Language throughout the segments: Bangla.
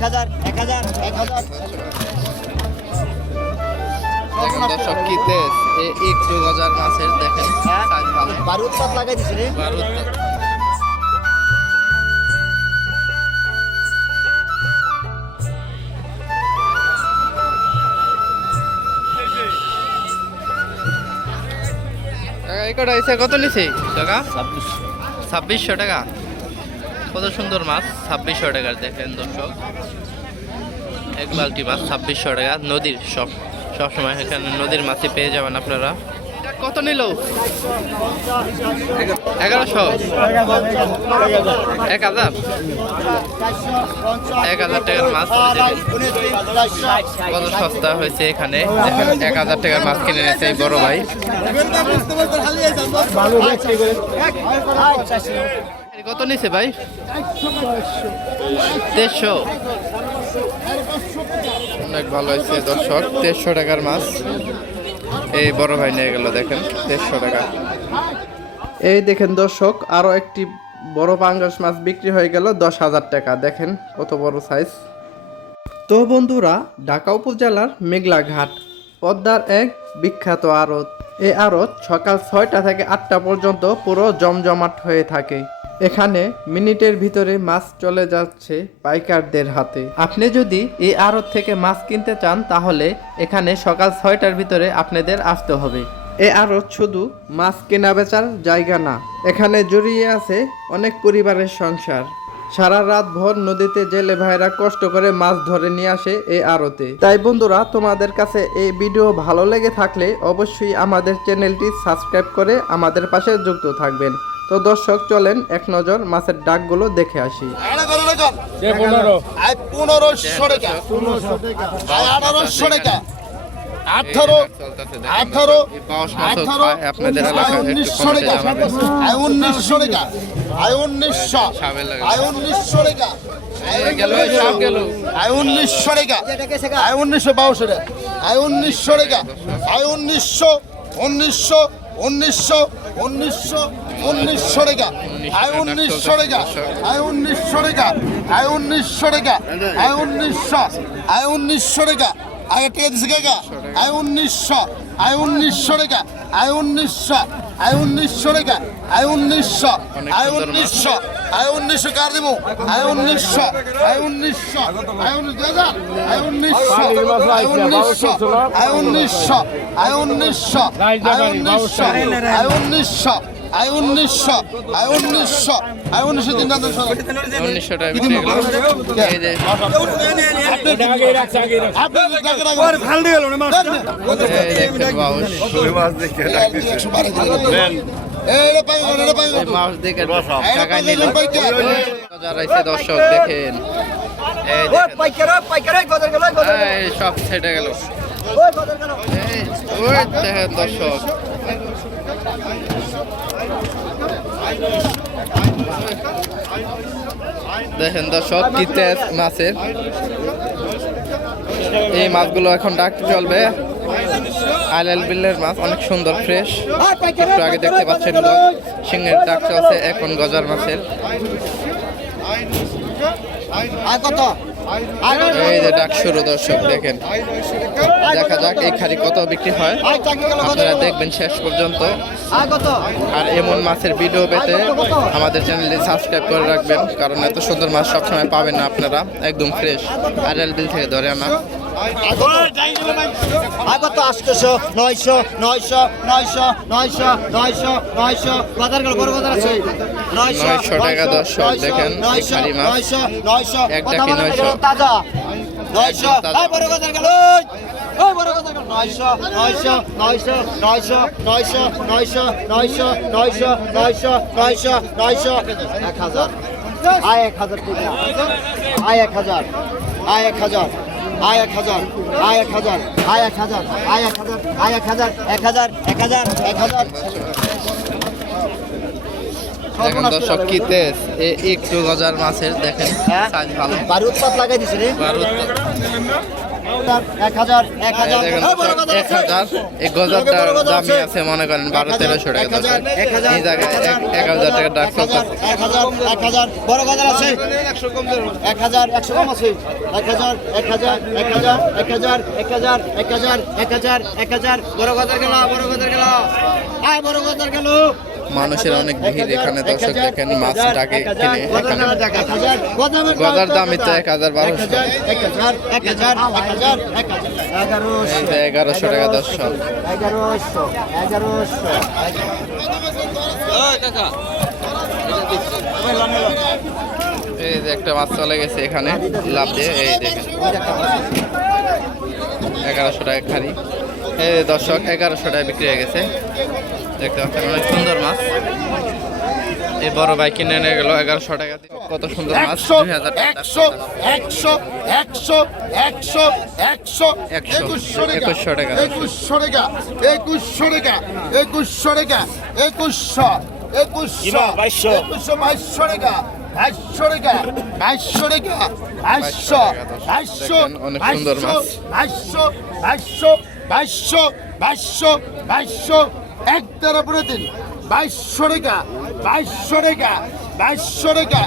1000 1000 1000 দেখেন দর্শক কি তেজ একটু গজার মাছের দেখেন সাইজ ভালো বারুদ পাত লাগাই দিছে রে বারুদ এই কটা এসে কত নিছে টাকা 2600 টাকা কত সুন্দর মাছ 2600 টাকার দেখেন দর্শক এক বালতি মাছ 2600 টাকা নদীর সবসময় এখানে নদীর মাছই পেয়ে যাবেন আপনারা কত নিল 1100 1000 টাকার মাছ কত সস্তা হয়েছে এখানে দেখেন 1000 টাকার মাছ কিনে নিয়েছে এই বড় ভাই কত নিছে ভাই 150 অনেক ভালো হয়েছে দর্শক 150 টাকার মাছ এই বড় ভাই নিয়ে গেল দেখেন 150 টাকা এই দেখেন দর্শক আরো একটি বড় পাঙ্গাস মাছ বিক্রি হয়ে গেল 10,000 টাকা দেখেন কত বড় সাইজ তো বন্ধুরা ঢাকা উপজেলার মেঘলা ঘাট পদ্মার এক বিখ্যাত আড়ত এই আড়ত সকাল 6টা থেকে 8টা পর্যন্ত পুরো জমজমাট হয়ে থাকে এখানে মিনিটের ভিতরে মাছ চলে যাচ্ছে পাইকারদের হাতে আপনি যদি এই আড়ত থেকে মাছ কিনতে চান তাহলে এখানে সকাল 6টার ভিতরে আপনাদের আসতে হবে এই আড়ত শুধু মাছ কেনা বেচার জায়গা না এখানে জড়িয়ে আছে অনেক পরিবারের সংসার সারা রাত ভর নদীতে জেলে ভাইরা কষ্ট করে মাছ ধরে নিয়ে আসে এই আড়তে তাই বন্ধুরা তোমাদের কাছে এই ভিডিও ভালো লেগে থাকলে অবশ্যই আমাদের চ্যানেলটি সাবস্ক্রাইব করে আমাদের পাশে যুক্ত থাকবেন তো দর্শক চলেন এক নজর মাছের ডাকগুলো দেখে আসি 1500 টাকা 1800 টাকা 18 আপনাদের এলাকায় 1900 টাকা 1900 টাকা 1900 1900 টাকা গেল সব গেল 1900 টাকা 1922 টাকা 1900 টাকা 1900 1900 1900 1900 1900 টাকা 1900 টাকা 1900 টাকা 1900 টাকা 1900 টাকা আগে টেকা দিছে কাকা 1900 1900 টাকা 1900 1900 টাকা 1900 1900 1900 কার দিমু 1900 1900 1900 1900 1900 1900 দিন 1900 টাকা বিক্রি হলো এই যে দেখেন মাছ দেখে মাছ দেখে টাকা নিল দর্শক দেখেন এই সব ছেটে গেল ওই দেখেন দর্শক দেখেন দর্শক কি তেজ মাছের এই মাছগুলো এখন ডাকতে চলবে আইলাল বিলের মাছ অনেক সুন্দর ফ্রেশ একটু আগে দেখতে পাচ্ছেন সিংহের ডাক চলছে এখন গজার মাছের এই যে ডাক শুরু দর্শক দেখেন দেখা যাক এই খালি কত বিক্রি হয় আপনারা দেখবেন শেষ পর্যন্ত আর এমন মাছের ভিডিও পেতে আমাদের চ্যানেলটি সাবস্ক্রাইব করে রাখবেন কারণ এত সুন্দর মাছ সবসময় পাবেন না আপনারা একদম ফ্রেশ আইলাল বিল থেকে ধরে আনা কত 800 900 900 900 900 900 900 বাজার গেল বড় বাজার আছে 900 টাকা দর্শক দেখেন এই খালি মাছ 900 এক টাকি 900 তাজা 900 এই বড় বাজার গেল ওই বড় বাজার গেল 900 900 900 900 900 900 900 900 900 900 900 1000 আয় 1000 টাকা আয় 1000 আয় 1000 আয় 1000 আয় 1000 আয় 1000 আয় 1000 আয় 1000 1000 1000 1000 দেখেন দর্শক কি তেজ একটু গজার মাছের দেখেন সাইজ ভালো বারুদ পাত লাগাই দিছে রে বারুদ 1000 দেখেন 1000 এই গজারটার দামই আছে মনে করেন 12-1300 টাকা দর্শক এই জায়গায় 1000 টাকা ডাক চলতেছে 1000 বড় গজার আছে 1000 100 কম আছে 1000 বড় গজার গেল আয় বড় গজার গেল মানুষের অনেক ভিড় এখানে দর্শক দেখেন মাছ ডাকে কিনে এখানে গজার দামই তো 1000-1200 1100 টাকা দর্শক এই যে একটা মাছ চলে গেছে এখানে লাভ দিয়ে এই দেখেন 1100 টাকা খালি এই দর্শক 1100 টাকা বিক্রি হয়ে গেছে দেখতে পাচ্ছেন অনেক সুন্দর মাছ এই বড় ভাই কিনে নিয়ে গেল 1100 টাকা দিয়ে কত সুন্দর মাছ 2000 টাকা 2100 টাকা 2200 এক দ্বারা পরে দিন 2200 টাকা 2200 টাকা 2200 টাকা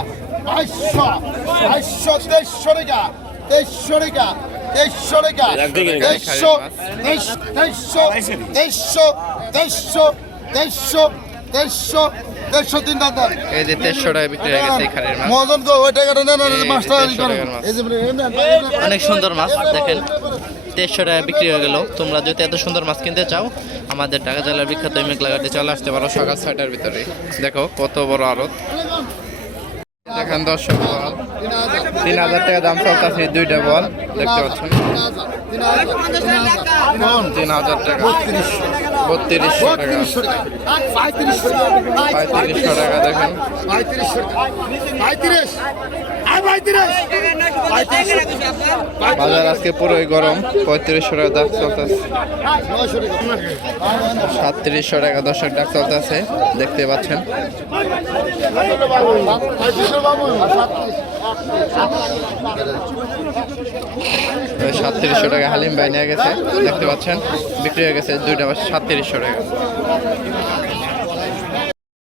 2300 টাকা 2300 টাকা 300 টাকা এই যে 300 টাকা বিক্রি হয়ে গেছে এই খালের মাছ মজন তো ওই টাকাটা নেন মাছটা অনেক সুন্দর মাছ দেখেন 300 টাকা বিক্রি হয়ে গেল তোমরা যদি এত সুন্দর মাছ কিনতে চাও আমাদের ঢাকা জেলার বিখ্যাত মেঘলাঘাটে চলে আসতে পারো সকাল 6টার ভিতরে দেখো কত বড় আড়ত দেখেন দর্শক বল 3000 টাকা দাম চলতেছে দুইটা বল দেখতে পাচ্ছেন 3000 টাকা 3200 টাকা 3500 টাকা দেখেন বাজার আজকে পুরোই গরম 3500 টাকা দাম চলতেছে 3700 টাকা দর্শক ডাক চলতেছে দেখতে পাচ্ছেন 3700 টাকা হালিম ভাই নিয়ে গেছে দেখতে পাচ্ছেন বিক্রি হয়ে গেছে দুইটা 3700 টাকা